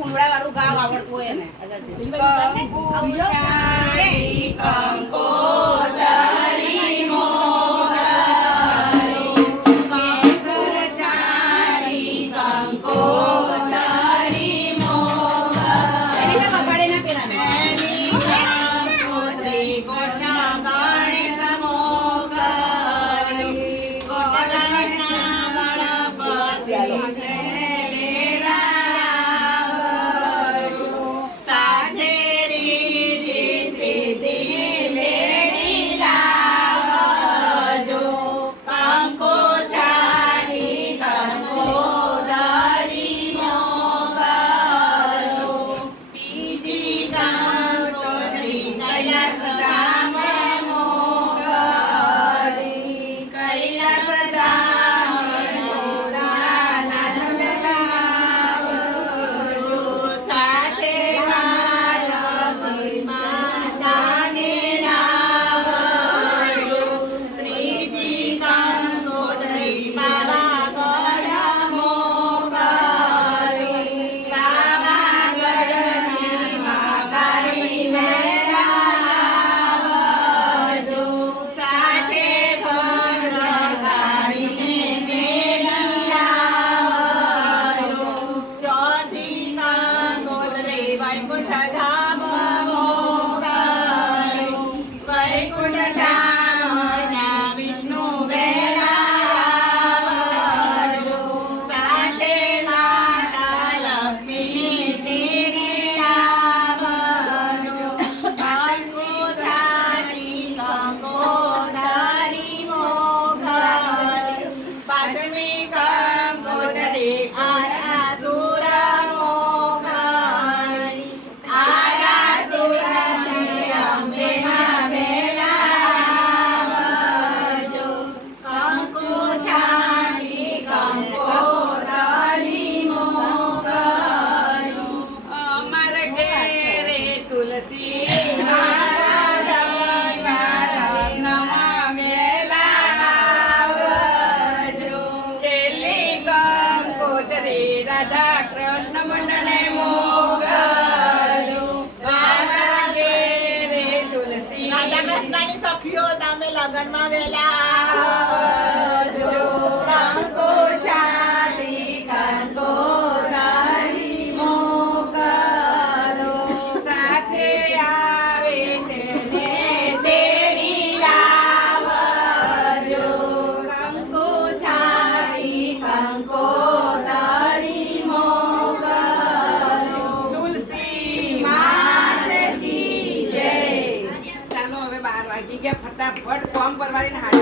કુંડળા વાળું ગાવ આવડતું હોય એને કંકુ છાડી કંકોતરી મોગરી કંકુ છાડી કંકોતરી મોગરી એને બગાડે ના પેરાને કંકોતરી કોના ગણેશ મોગરી કોના ગણેશના ગણપતિ રાધા કૃષ્ણ મંડળે મોગલું રાધા રે તુલસી રાધા કૃષ્ણની સખીઓ તમે લગનમાં વેલા જો કંકો છાડી કંકોતરી મોગલો સાથે આવે તેને તેડી લાવજો કંકો છાડી કંકોતરી ફટાફટ ફોર્મ ભરવાની